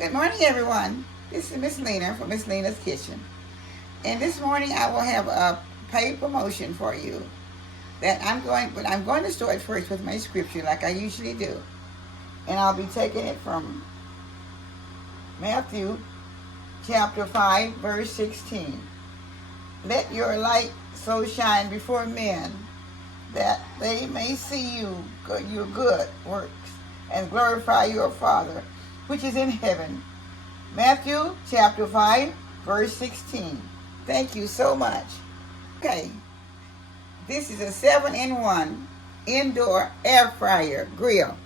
Good morning, everyone. This is Miss Lena from Miss Lena's Kitchen. And this morning I will have a paid promotion for you that but I'm going to start first with my scripture like I usually do. And I'll be taking it from Matthew chapter 5, verse 16. Let your light so shine before men that they may see your good works and glorify your Father which is in heaven. Matthew chapter 5, verse 16. Thank you so much. Okay, this is a 7-in-1 indoor air fryer grill.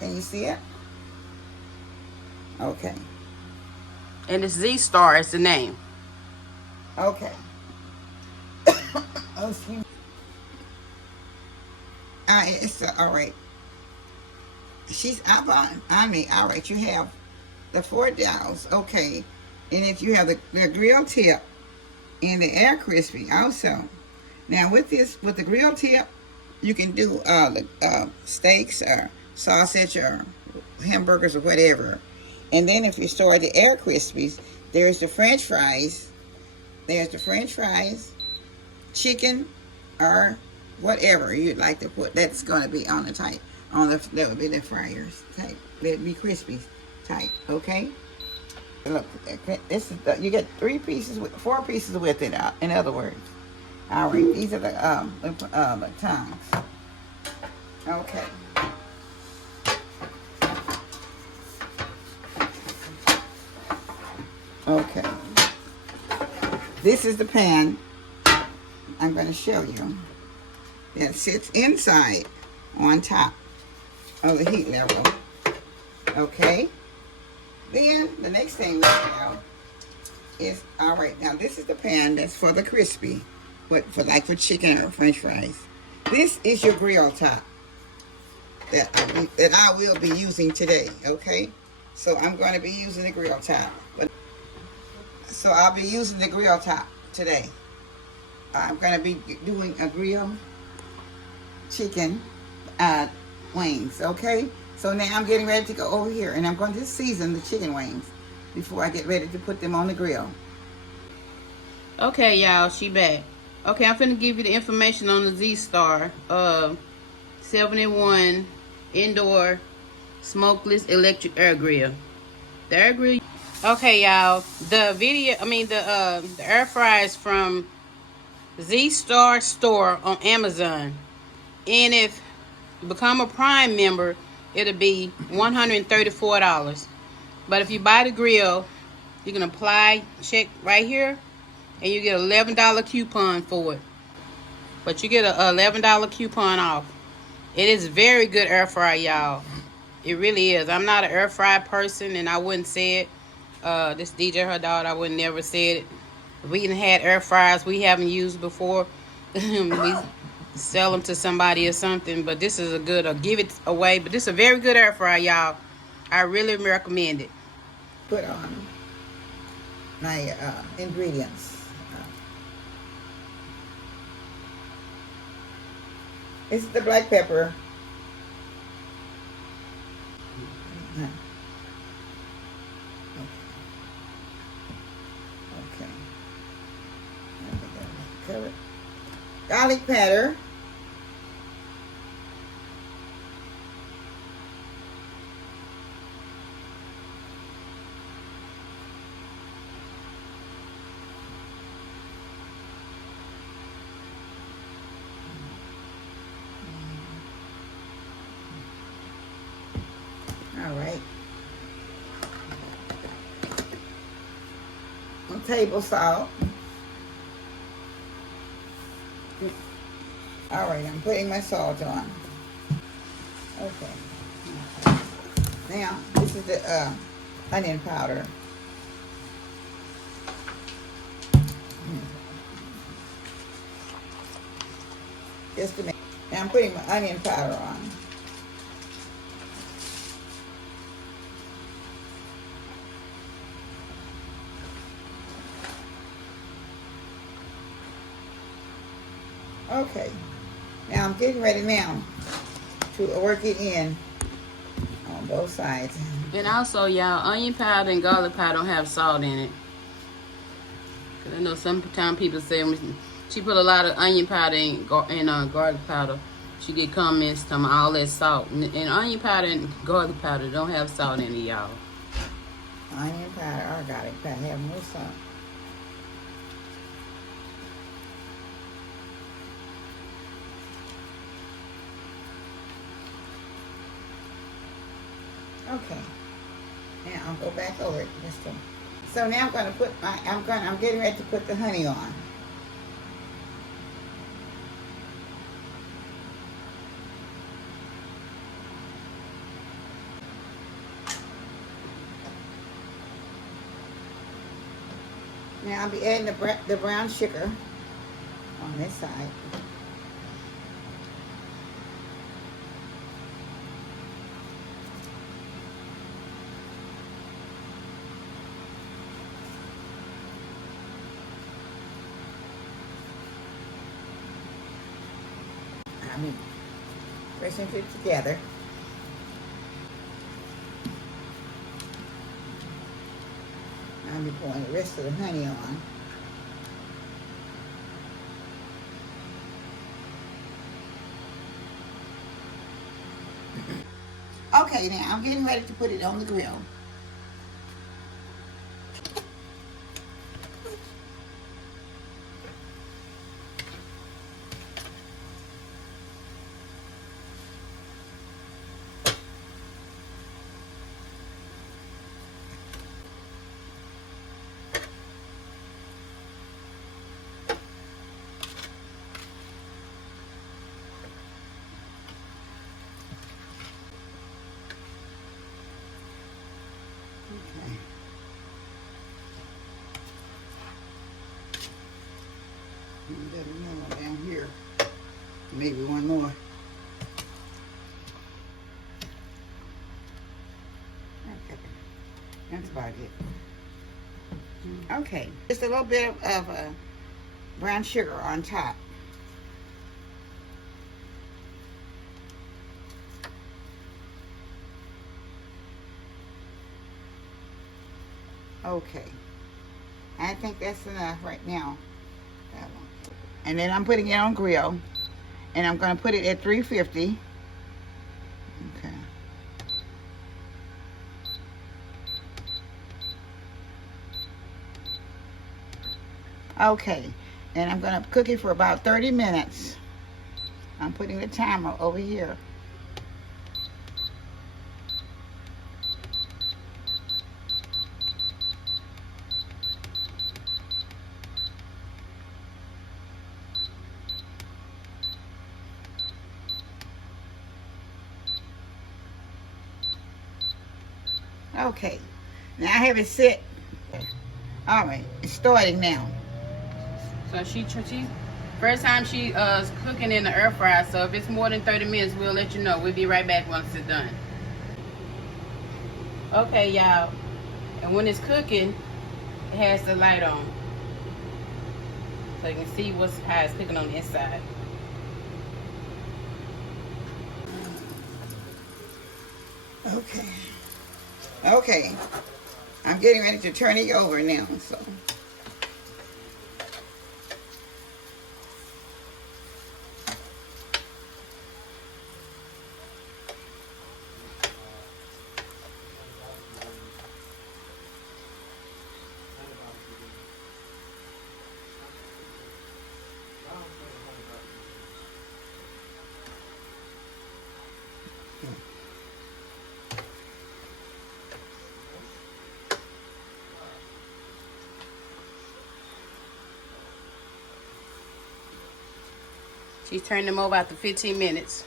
Can you see it? Okay. And it's Z-Star is the name. Okay. Oh, excuse me. It's all right. She's up on me. All right, you have the 4 dowels. Okay. And if you have the grill tip and the air crispy also. Now with the grill tip, you can do the steaks or sausage or hamburgers or whatever. And then if you store the air crispies, there's the French fries. There's the French fries, chicken, or whatever you'd like to put. That's going to be on the type. That would be the fryers type. That'd be crispy type. Okay. Look, this is you get 4 pieces with it. In other words, all right. These are the tongs. Okay. Okay. This is the pan I'm going to show you that sits inside on top of the heat level. Okay. Then the next thing we have is, all right, now this is the pan that's for the crispy, for chicken or French fries. This is your grill top that I will be using today. Okay. So I'm going to be using the grill top. So I'll be using the grill top today. I'm going to be doing a grilled chicken wings, okay? So now I'm getting ready to go over here, and I'm going to season the chicken wings before I get ready to put them on the grill. Okay, y'all, she back. Okay, I'm finna give you the information on the Z-Star 7-in-1 indoor smokeless electric air grill. The air grill. Okay, y'all, the air fryers from Z-Star store on Amazon. And if you become a Prime member, it'll be $134. But if you buy the grill, you can check right here, and you get an $11 coupon for it. But you get an $11 coupon off. It is very good air fryer, y'all. It really is. I'm not an air fryer person, and I wouldn't say it. This DJ, her daughter, I would never say it. We even had air fryers we haven't used before. We sell them to somebody or something, but this is or give it away. But this is a very good air fryer, y'all. I really recommend it. Put on my ingredients. This is the black pepper. Okay. Garlic powder. All right. Table salt. All right, I'm putting my salt on. Okay. Now, this is the onion powder. Just a minute. Now I'm putting my onion powder on. Okay. Now I'm getting ready now to work it in. Oh on both sides. And also, y'all, onion powder and garlic powder don't have salt in it. Cause I know sometimes people say when she put a lot of onion powder and garlic powder, she get comments talking all that salt. And onion powder and garlic powder don't have salt in it, y'all. Onion powder or garlic powder have no salt. Okay. Now I'll go back over it this time. So now I'm going to put I'm getting ready to put the honey on. Now I'll be adding the brown sugar on this side. I'll be pressing it together. I'll be pouring the rest of the honey on. Okay, now I'm getting ready to put it on the grill. Okay. Better more down here. Maybe one more. Okay. That's about it. Okay. Just a little bit of brown sugar on top. Okay. I think that's enough right now. And then I'm putting it on grill. And I'm going to put it at 350. Okay. Okay. And I'm going to cook it for about 30 minutes. I'm putting the timer over here. Okay, now I have it set. All right, it's starting now. So she first time she cooking in the air fryer. So if it's more than 30 minutes, we'll let you know. We'll be right back once it's done. Okay, y'all. And when it's cooking, it has the light on, so you can see how it's cooking on the inside. Okay. Okay, I'm getting ready to turn it over now, so. She's turning them over after 15 minutes.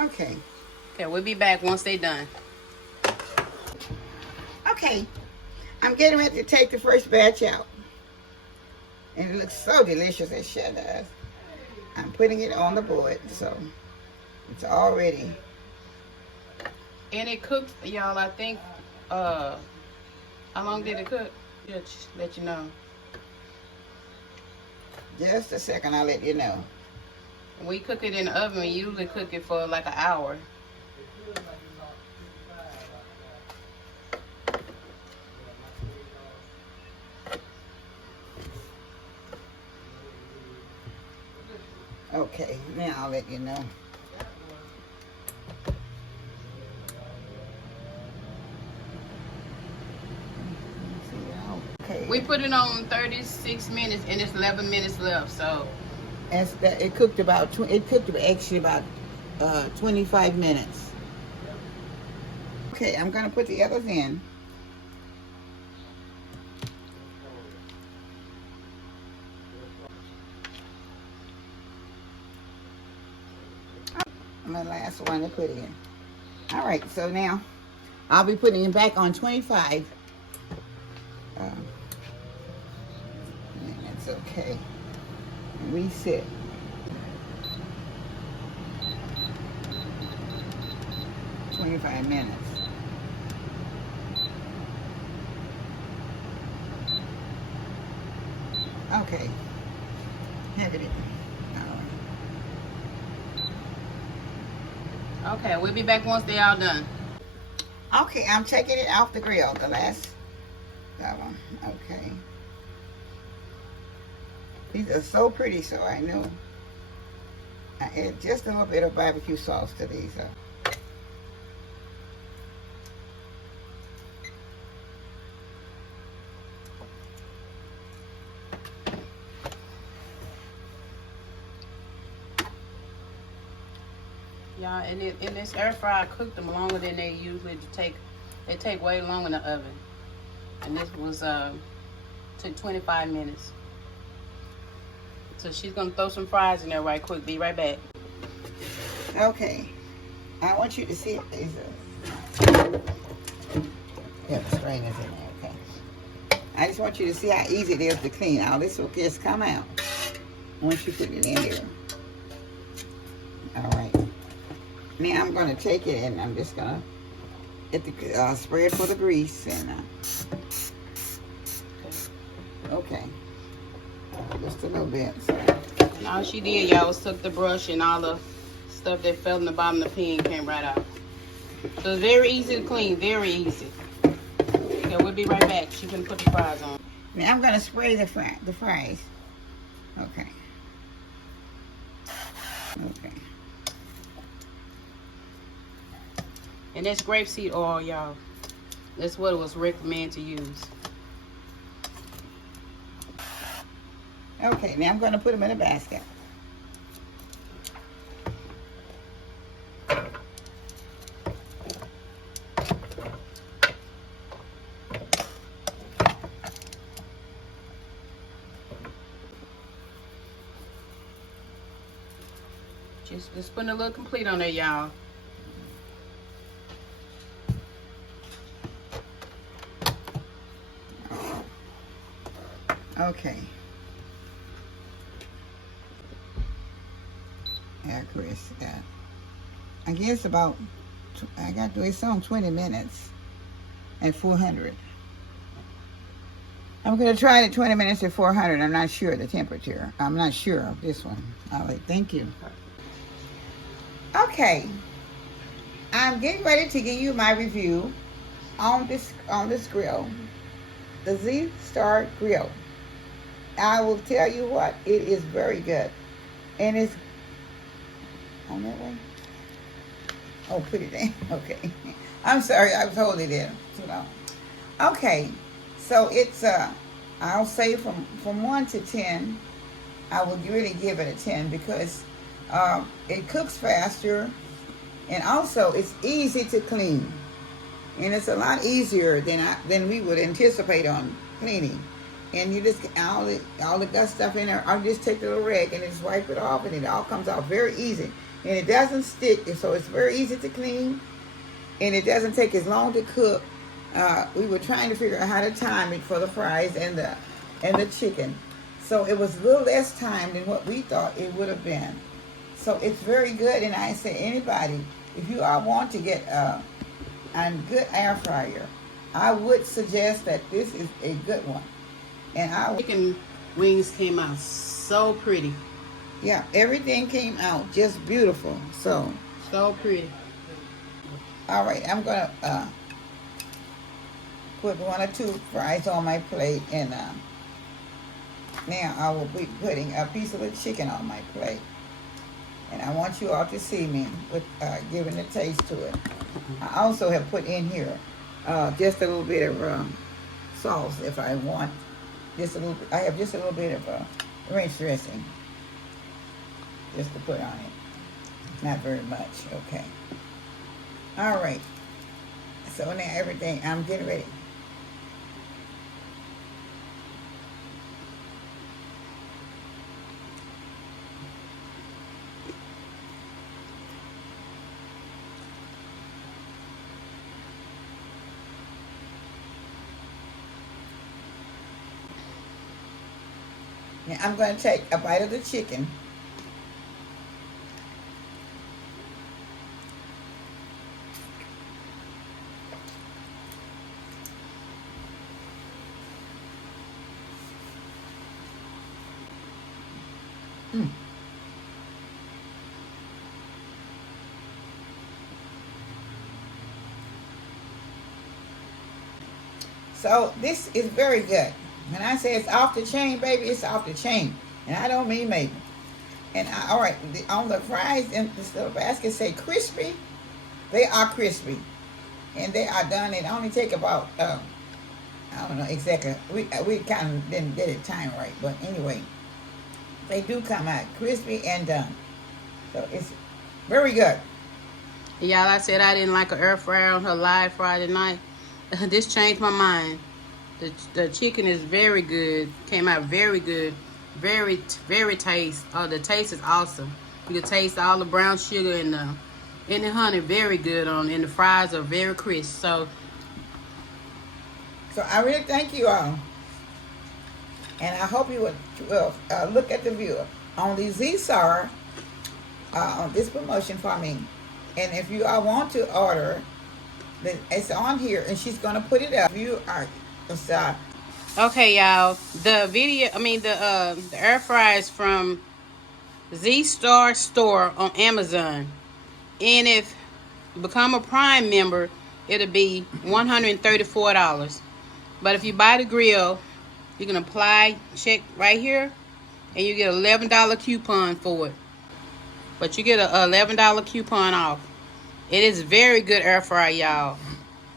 Okay. Okay, we'll be back once they're done. Okay, I'm getting ready to take the first batch out. And it looks so delicious, it sure does. I'm putting it on the board, so it's all ready. And it cooked, y'all, I think, how long did it cook? Just let you know. Just a second, I'll let you know. When we cook it in the oven, we usually cook it for like an hour. Okay, now I'll let you know. Okay. We put it on 36 minutes and it's 11 minutes left. So As that it cooked about it cooked actually about 25 minutes. Okay, I'm gonna put the others in. My last one to put in. All right, so now I'll be putting it back on 25. That's okay. Reset. "25 minutes. Okay. Have it in. okay, we'll be back once they all done. Okay, I'm taking it off the grill. The last that one. Okay. These are so pretty, so I know I add just a little bit of barbecue sauce to these. Y'all, and in this air fryer, I cooked them longer than they usually take. They take way longer in the oven. And this was took 25 minutes. So she's gonna throw some fries in there right quick. Be right back. Okay. I want you to see these. Yeah, the strain is in there. Okay. I just want you to see how easy it is to clean. All this will just come out once you put it in there. All right. Now I'm going to take it and I'm just going to get the spray it for the grease and okay, just a little bit. So. And all she did, y'all, was took the brush and all the stuff that fell in the bottom of the pan came right out. So it's very easy to clean, very easy. Okay, we'll be right back. She's gonna put the fries on. Now I'm going to spray the fries. Okay. Okay. And that's grapeseed oil, y'all. That's what it was recommended to use. Okay, now I'm going to put them in a basket. Just putting a little complete on there, y'all. Okay. Yeah, Chris. Yeah. I guess about, I got to, it's on 20 minutes at 400. I'm going to try it at 20 minutes at 400. I'm not sure of the temperature. I'm not sure of this one. All right, thank you. Okay. I'm getting ready to give you my review on this grill, the Z-Star Grill. I will tell you what, it is very good. And it's on that way. Oh, put it in. Okay. I'm sorry, I was holding it in too long. Okay. So it's I'll say from 1 to 10, I would really give it a 10 because it cooks faster and also it's easy to clean. And it's a lot easier than we would anticipate on cleaning. And you just all the dust stuff in there. I'll just take the little rag and just wipe it off, and it all comes out very easy. And it doesn't stick, so it's very easy to clean, and it doesn't take as long to cook. We were trying to figure out how to time it for the fries and the chicken, so it was a little less time than what we thought it would have been. So it's very good, and I say anybody, if you all want to get a good air fryer, I would suggest that this is a good one. And Chicken wings came out so pretty. Yeah, everything came out just beautiful. So pretty. All right, I'm gonna put 1 or 2 fries on my plate, and now I will be putting a piece of the chicken on my plate. And I want you all to see me with giving a taste to it. I also have put in here just a little bit of sauce if I want. Just a little bit. I have just a little bit of ranch dressing just to put on it. Not very much. Okay. All right. So now everything, I'm getting ready. Now I'm going to take a bite of the chicken. Mm. So this is very good. When I say it's off the chain, baby, it's off the chain. And I don't mean maybe. And all right, on the fries in this little basket say crispy. They are crispy. And they are done. It only take about, I don't know exactly. We kind of didn't get it timed right. But anyway, they do come out crispy and done. So it's very good. Y'all, I said I didn't like an air fryer on her live Friday night. This changed my mind. The chicken is very good. Came out very good. Very taste. Oh, the taste is awesome. You can taste all the brown sugar and the honey. Very good on. And the fries are very crisp. So I really thank you all. And I hope you will look at the viewer on the Z-Star on this promotion for me. And if you all want to order, then it's on here, and she's going to put it up. You are okay, y'all. The video, the air fryer is from Z-Star Store on Amazon. And if you become a Prime member, it'll be $134. But if you buy the grill, you can apply, check right here, and you get an $11 coupon for it. But you get an $11 coupon off. It is very good air fryer, y'all.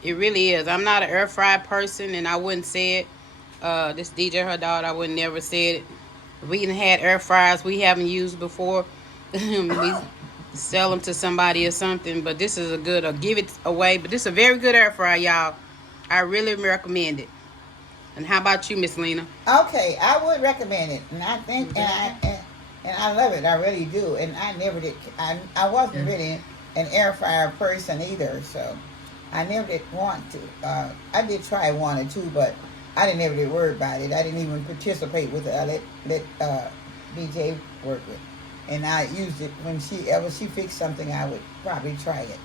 It really is. I'm not an air fryer person, and I wouldn't say it. This DJ, her daughter, I would never say it. We even had air fryers we haven't used before. We sell them to somebody or something, but this is a good, or give it away. But this is a very good air fryer, y'all. I really recommend it. And how about you, Miss Lena? Okay, I would recommend it, and I think, and I love it. I really do. And I never did. I wasn't really an air fryer person either, so I never did want to. I did try one or two, but I didn't ever did worry about it. I didn't even participate with it. I let BJ work with, and I used it when she fixed something. I would probably try it.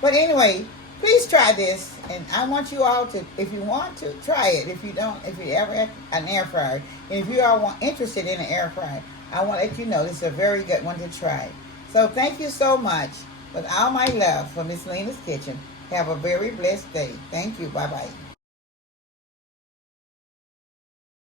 But anyway, please try this, and I want you all to, if you want to, try it. If you don't, if you ever have an air fryer, and if you are interested in an air fryer, I want to let you know this is a very good one to try. So thank you so much. With all my love for Miss Lena's Kitchen, have a very blessed day. Thank you. Bye-bye.